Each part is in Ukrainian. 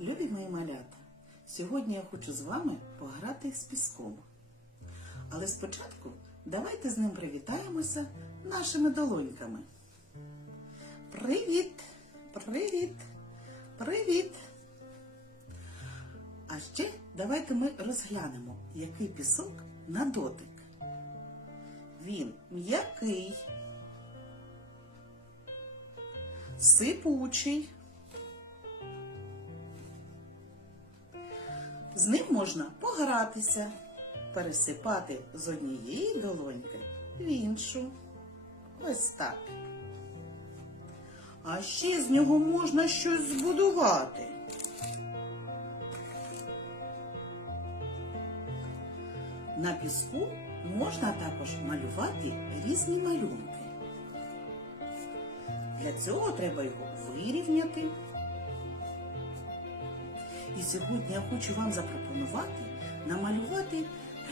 Любі мої малята, сьогодні я хочу з вами пограти з піском. Але спочатку давайте з ним привітаємося нашими долоньками. Привіт! Привіт! Привіт! А ще давайте ми розглянемо, який пісок на дотик. Він м'який, сипучий. З ним можна погратися, пересипати з однієї долоньки в іншу. Ось так. А ще з нього можна щось збудувати. На піску можна також малювати різні малюнки. Для цього треба його вирівняти. І сьогодні я хочу вам запропонувати намалювати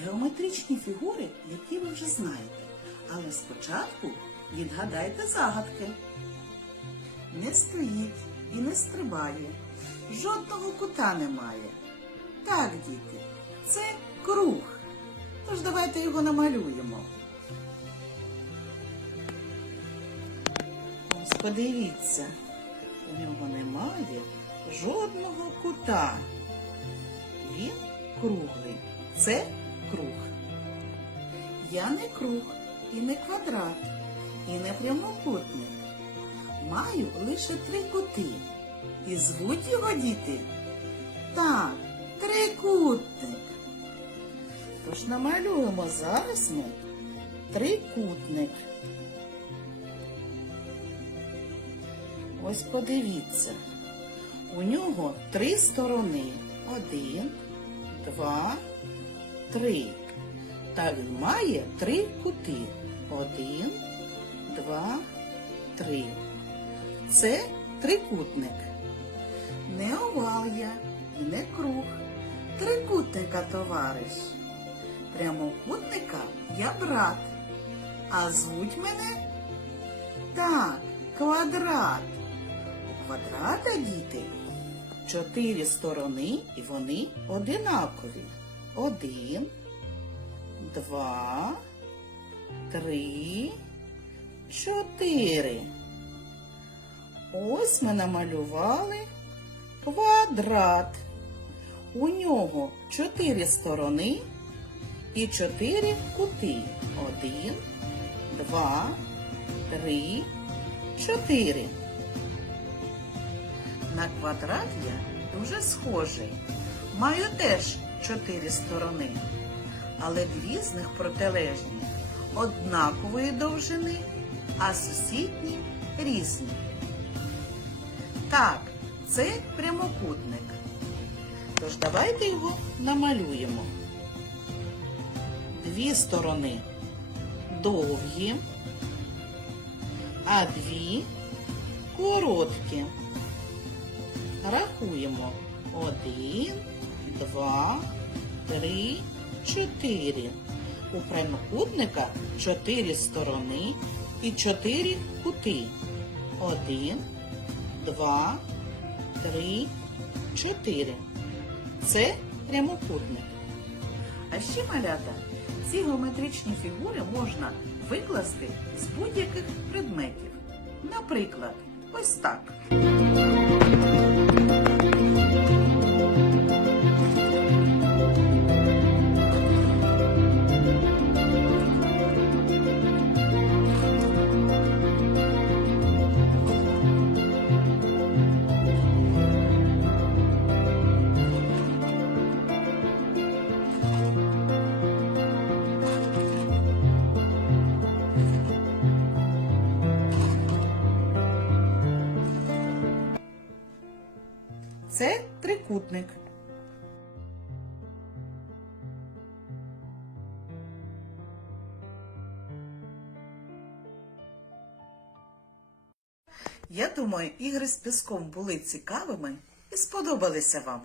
геометричні фігури, які ви вже знаєте. Але спочатку відгадайте загадки. Не стоїть і не стрибає, жодного кута немає. Так, діти, це круг. Тож давайте його намалюємо. Ось подивіться, у нього немає жодного кута. Він круглий. Це круг. Я не круг і не квадрат, і не прямокутник. Маю лише три кути. І звуть його діти. Так, трикутник. Тож намалюємо зараз ми трикутник. Ось подивіться. У нього три сторони. Один, два, три. Та він має три кути. Один, два, три. Це трикутник. Не овал я і не круг. Трикутника товариш. Прямокутника я брат. А звуть мене? Так, квадрат. У квадрата, діти, чотири сторони, і вони одинакові. Один, два, три, чотири. Ось ми намалювали квадрат. У нього чотири сторони і чотири кути. Один, два, три, чотири. На квадрат я дуже схожий. Маю теж чотири сторони, але дві з них протилежні, однакової довжини, а сусідні різні. Так, це прямокутник. Тож давайте його намалюємо. Дві сторони довгі, а дві короткі. Рахуємо. Один, два, три, чотири. У прямокутника чотири сторони і чотири кути. Один, два, три, чотири. Це прямокутник. А ще малята, ці геометричні фігури можна викласти з будь-яких предметів. Наприклад, ось так. Це трикутник. Я думаю, ігри з піском були цікавими і сподобалися вам.